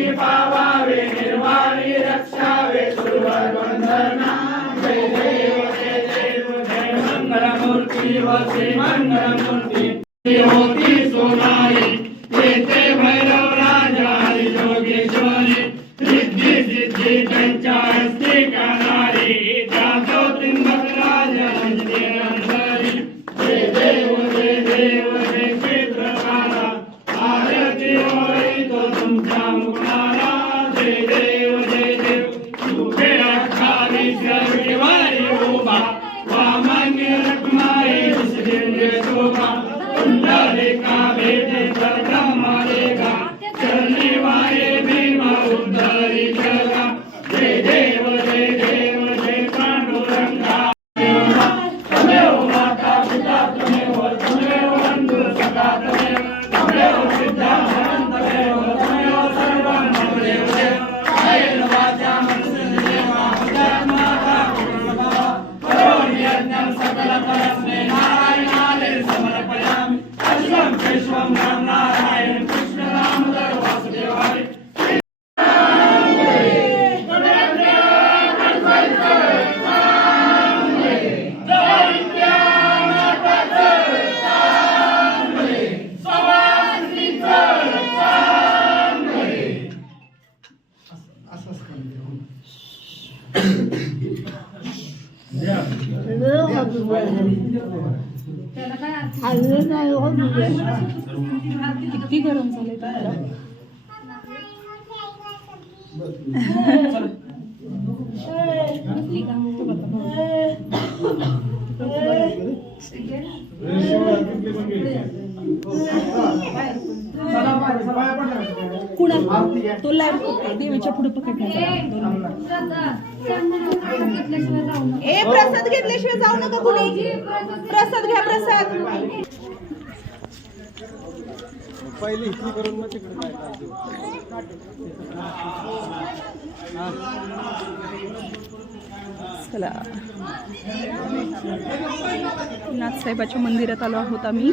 ए बाळा, नाही, नाही. धर खाऊ. तिथे ठेवलं तरी चालतं पिंटरी. मंगलमूर्ती वसे मंगलमूर्ती होती सोनारी येते भैरव राजा योगेश्वरी जोगेश्वरी रिद्धी सिद्धी त्यांच्या Amen. किती गरम झाले कुणा तो लॅब देवीच्या पुढे पकडण्याचा श्रद्धा चंदन घेतल्याशिवाय जाऊ नका ए प्रसाद घेतल्याशिवाय जाऊ नका कुणी प्रसाद घ्या प्रसाद चला. नाथसाहेबाच्या मंदिरात आलो आहोत आम्ही.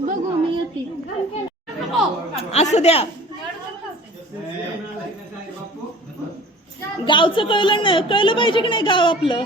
बघू मी येते. असू द्या. गावचं कळलं ना कळलं पाहिजे की नाही गाव आपलं?